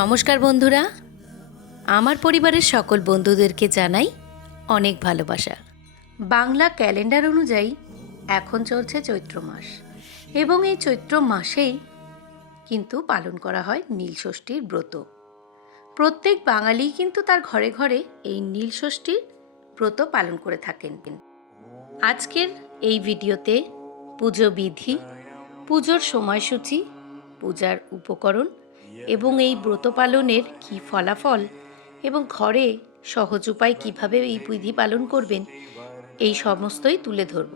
নমস্কার বন্ধুরা। আমার পরিবারের সকল বন্ধুদেরকে জানাই অনেক ভালোবাসা। বাংলা ক্যালেন্ডার অনুযায়ী এখন চলছে চৈত্র মাস এবং এই চৈত্র মাসেই কিন্তু পালন করা হয় নীলষষ্ঠীর ব্রত। প্রত্যেক বাঙালি কিন্তু তার ঘরে ঘরে এই নীলষষ্ঠীর ব্রত পালন করে থাকেন। আজকের এই ভিডিওতে পুজো বিধি, পুজোর সময়সূচি, পূজার উপকরণ এবং এই ব্রত পালনের কী ফলাফল? এবং ঘরে সহজ উপায় কীভাবে এই বিধি পালন করবেন? এই সমস্তই তুলে ধরব।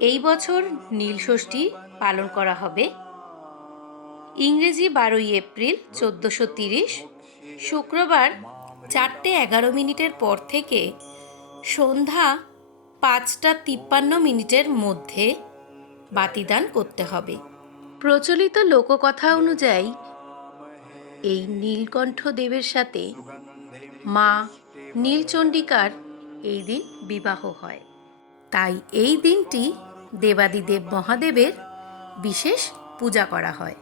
এই বছর নীলষষ্ঠী পালন করা হবে। ইংরেজি বারোই এপ্রিল চোদ্দোশো তিরিশ, শুক্রবার চারটে এগারো মিনিটের পর থেকে সন্ধ্যা পাঁচটা তিপ্পান্ন মিনিটের মধ্যে বাতিদান করতে হবে। প্রচলিত লোককথা অনুযায়ী, এই নীলকণ্ঠ দেবের সাথে মা নীলচণ্ডিকার এই দিন বিবাহ হয়। তাই এই দিনটি দেবাদিদেব মহাদেবের বিশেষ পূজা করা হয়।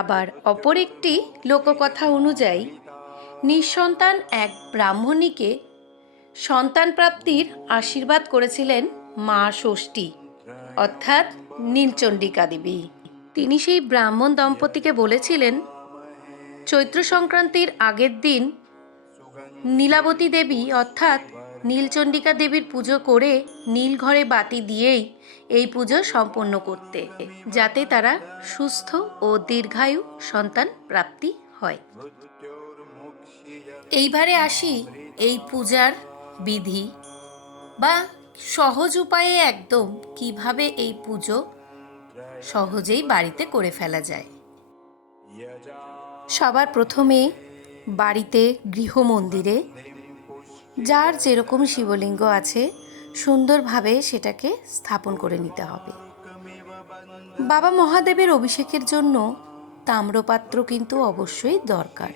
আবার অপর একটি লোককথা অনুযায়ী, নিঃসন্তান এক ব্রাহ্মণীকে সন্তান প্রাপ্তির আশীর্বাদ করেছিলেন মা ষষ্ঠী, অর্থাৎ নীলচণ্ডিকা দেবী। তিনি সেই ব্রাহ্মণ দম্পতিকে বলেছিলেন চৈত্র সংক্রান্তির আগের দিন নীলাবতী দেবী অর্থাৎ নীলচণ্ডিকা দেবীর পুজো করে নীল ঘরে বাতি দিয়েই এই পুজো সম্পন্ন করতে, যাতে তারা সুস্থ ও দীর্ঘায়ু সন্তান প্রাপ্তি হয়। এইবারে আসি এই পূজার বিধি বা সহজ উপায়ে একদম কীভাবে এই পুজো সহজেই বাড়িতে করে ফেলা যায়। সবার প্রথমে বাড়িতে গৃহ মন্দিরে যার যেরকম শিবলিঙ্গ আছে সুন্দরভাবে সেটাকে স্থাপন করে নিতে হবে। বাবা মহাদেবের অভিষেকের জন্য তাম্রপাত্র কিন্তু অবশ্যই দরকার।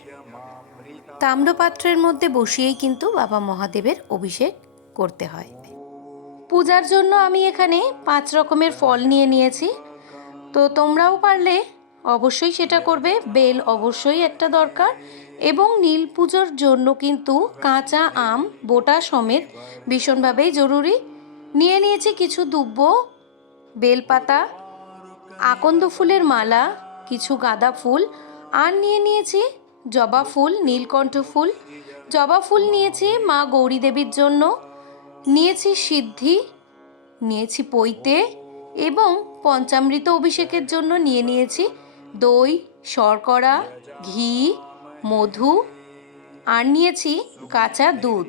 তাম্রপাত্রের মধ্যে বসিয়েই কিন্তু বাবা মহাদেবের অভিষেক করতে হয়। পূজার জন্য আমি এখানে পাঁচ রকমের ফল নিয়ে নিয়েছি। তো তোমরাও পারলে অবশ্যই সেটা করবে। বেল অবশ্যই একটা দরকার। এবং নীল পুজোর জন্য কিন্তু কাঁচা আম, বোটা সমেত ভীষণভাবেই জরুরি। নিয়ে নিয়েছি কিছু দুব্ব, বেলপাতা, আকন্দ ফুলের মালা, কিছু গাঁদা ফুল। আর নিয়ে নিয়েছি জবা ফুল, নীলকণ্ঠ ফুল। জবা ফুল নিয়েছি মা গৌরী দেবীর জন্য। নিয়েছি সিদ্ধি, নিয়েছি পৈতে এবং পঞ্চামৃত অভিষেকের জন্য নিয়ে নিয়েছি। দই, শর্করা, ঘি, মধু, আর নিয়েছি কাঁচা দুধ।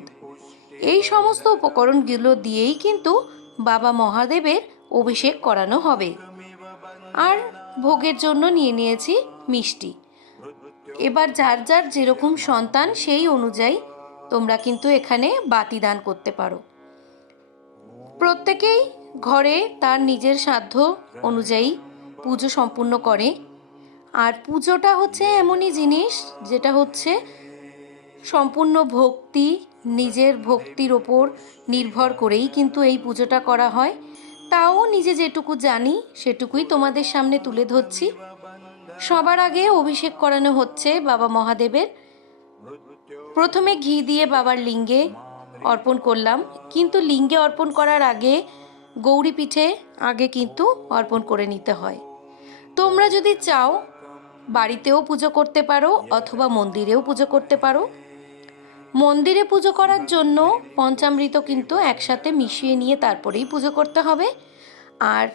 এই সমস্ত উপকরণগুলো দিয়েই কিন্তু বাবা মহাদেবের অভিষেক করানো হবে। আর ভোগের জন্য নিয়ে নিয়েছি মিষ্টি। এবার যার যার যেরকম সন্তান সেই অনুযায়ী তোমরা কিন্তু এখানে বাতি দান করতে পারো। প্রত্যেকেই ঘরে তার নিজের সাধ্য অনুযায়ী পুজো সম্পূর্ণ করে। আর পুজোটা হচ্ছে এমনই জিনিস, যেটা হচ্ছে সম্পূর্ণ ভক্তি, নিজের ভক্তির ওপর নির্ভর করেই কিন্তু এই পুজোটা করা হয়। তাও নিজে যেটুকু জানি, সেটুকুই তোমাদের সামনে তুলে ধরছি। সবার আগে অভিষেক করানো হচ্ছে বাবা মহাদেবের। প্রথমে ঘি দিয়ে বাবার লিঙ্গে অর্পণ করলাম, কিন্তু লিঙ্গে অর্পণ করার আগে গৌরী পিঠে আগে কিন্তু অর্পণ করে নিতে হয়। তোমরা যদি চাও, বাড়িতেও পুজো করতে পারো অথবা মন্দিরেও পুজো করতে পারো। মন্দিরে পুজো করার জন্য পঞ্চামৃত কিন্তু একসাথে মিশিয়ে নিয়ে তারপরেই পুজো করতে হবে। আর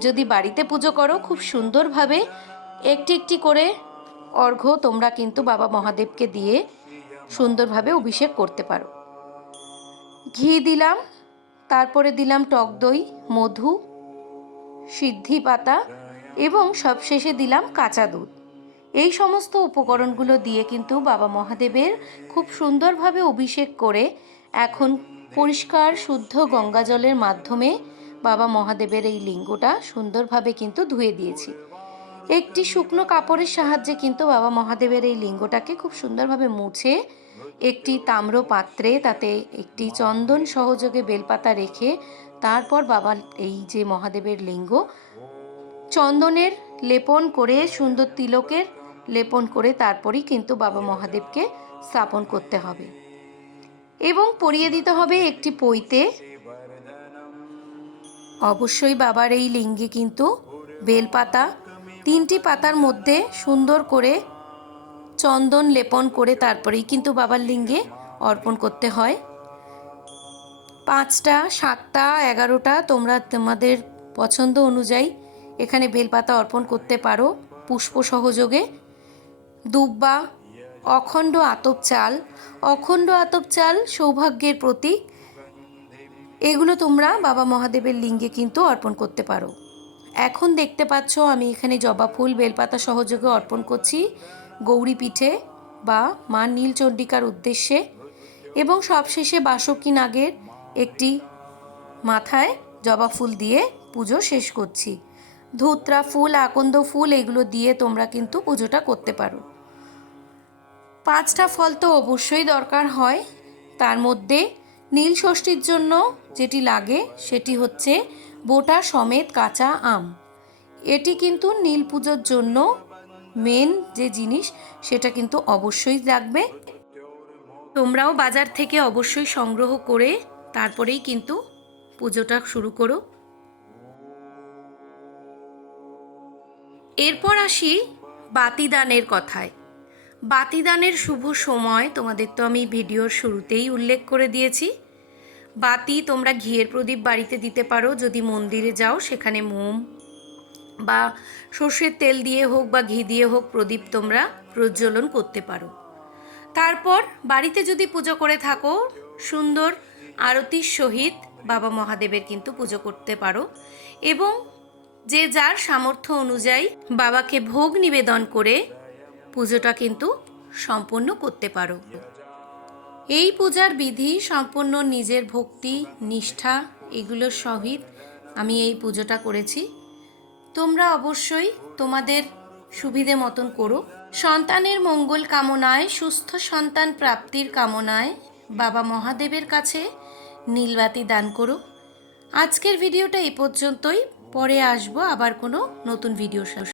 যদি বাড়িতে পুজো করো খুব সুন্দরভাবে, একটি একটি করে অর্ঘ্য তোমরা কিন্তু বাবা মহাদেবকে দিয়ে সুন্দরভাবে অভিষেক করতে পারো। ঘি দিলাম। তারপরে দিলাম টক দই, মধু, সিদ্ধি পাতা এবং সবশেষে দিলাম কাঁচা দুধ। এই সমস্ত উপকরণগুলো দিয়ে কিন্তু বাবা মহাদেবের খুব সুন্দরভাবে অভিষেক করে এখন পরিষ্কার, শুদ্ধ গঙ্গা জলের মাধ্যমে বাবা মহাদেবের এই লিঙ্গটা সুন্দরভাবে কিন্তু ধুয়ে দিয়েছি। একটি শুকনো কাপড়ের সাহায্যে কিন্তু বাবা মহাদেবের এই লিঙ্গটাকে খুব সুন্দরভাবে মুছে একটি তাম্র পাত্রে, তাতে একটি চন্দন সহযোগে বেলপাতা রেখে তারপর বাবা এই যে মহাদেবের লিঙ্গ, চন্দনের লেপন করে, সুন্দর তিলকের লেপন করে তারপরেই কিন্তু বাবা মহাদেবকে স্থাপন করতে হবে। এবং পরিয়ে দিতে হবে একটি পইতে অবশ্যই বাবার এই লিঙ্গে কিন্তু বেলপাতা তিনটি পাতার মধ্যে সুন্দর করে চন্দন লেপন করে তারপরেই কিন্তু বাবার লিঙ্গে অর্পণ করতে হয়। পাঁচটা, সাতটা, এগারোটা তোমরা তোমাদের পছন্দ অনুযায়ী এখানে বেলপাতা অর্পণ করতে পারো পুষ্প সহযোগে। দুব্বা, অখণ্ড আতপ চাল, অখণ্ড আতপ চাল সৌভাগ্যের প্রতীক। এগুলো তোমরা বাবা মহাদেবের লিঙ্গে কিন্তু অর্পণ করতে পারো। এখন দেখতে পাচ্ছ আমি এখানে জবা ফুল, বেলপাতা সহযোগে অর্পণ করছি গৌরী পিঠে বা মা নীলচণ্ডিকার উদ্দেশ্যে। এবং সবশেষে বাসকী নাগের একটি মাথায় জবা ফুল দিয়ে পুজো শেষ করছি। ধুত্রা ফুল, আকন্দ ফুল, এগুলো দিয়ে তোমরা কিন্তু পুজোটা করতে পারো। পাঁচটা ফল তো অবশ্যই দরকার হয়। তার মধ্যে নীল ষষ্ঠীর জন্য যেটি লাগে সেটি হচ্ছে বোটা সমেত কাঁচা আম। এটি কিন্তু নীল পুজোর জন্য মেন যে জিনিস, সেটা কিন্তু অবশ্যই লাগবে। তোমরাও বাজার থেকে অবশ্যই সংগ্রহ করে তারপরেই কিন্তু পুজোটা শুরু করো। এরপর আসি বাতিদানের কথায়। বাতিদানের শুভ সময় তোমাদের তো আমি ভিডিওর শুরুতেই উল্লেখ করে দিয়েছি। বাতি তোমরা ঘিয়ের প্রদীপ বাড়িতে দিতে পারো, যদি মন্দিরে যাও সেখানে মোম বা সর্ষের তেল দিয়ে হোক বা ঘি দিয়ে হোক প্রদীপ তোমরা প্রজ্বলন করতে পারো। তারপর বাড়িতে যদি পুজো করে থাকো, সুন্দর আরতির সহিত বাবা মহাদেবের কিন্তু পুজো করতে পারো এবং যে যার সামর্থ্য অনুযায়ী বাবাকে ভোগ নিবেদন করে পুজোটা কিন্তু সম্পন্ন করতে পারো। এই পূজার বিধি সম্পূর্ণ নিজের ভক্তি, নিষ্ঠা এগুলোর সহিত আমি এই পুজোটা করেছি। তোমরা অবশ্যই তোমাদের সুবিধে মতন করো। সন্তানের মঙ্গল কামনায়, সুস্থ সন্তান প্রাপ্তির কামনায় বাবা মহাদেবের কাছে নীলবাতি দান করো। আজকের ভিডিওটা এই পর্যন্তই। পরে আসব আবার কোনো নতুন ভিডিও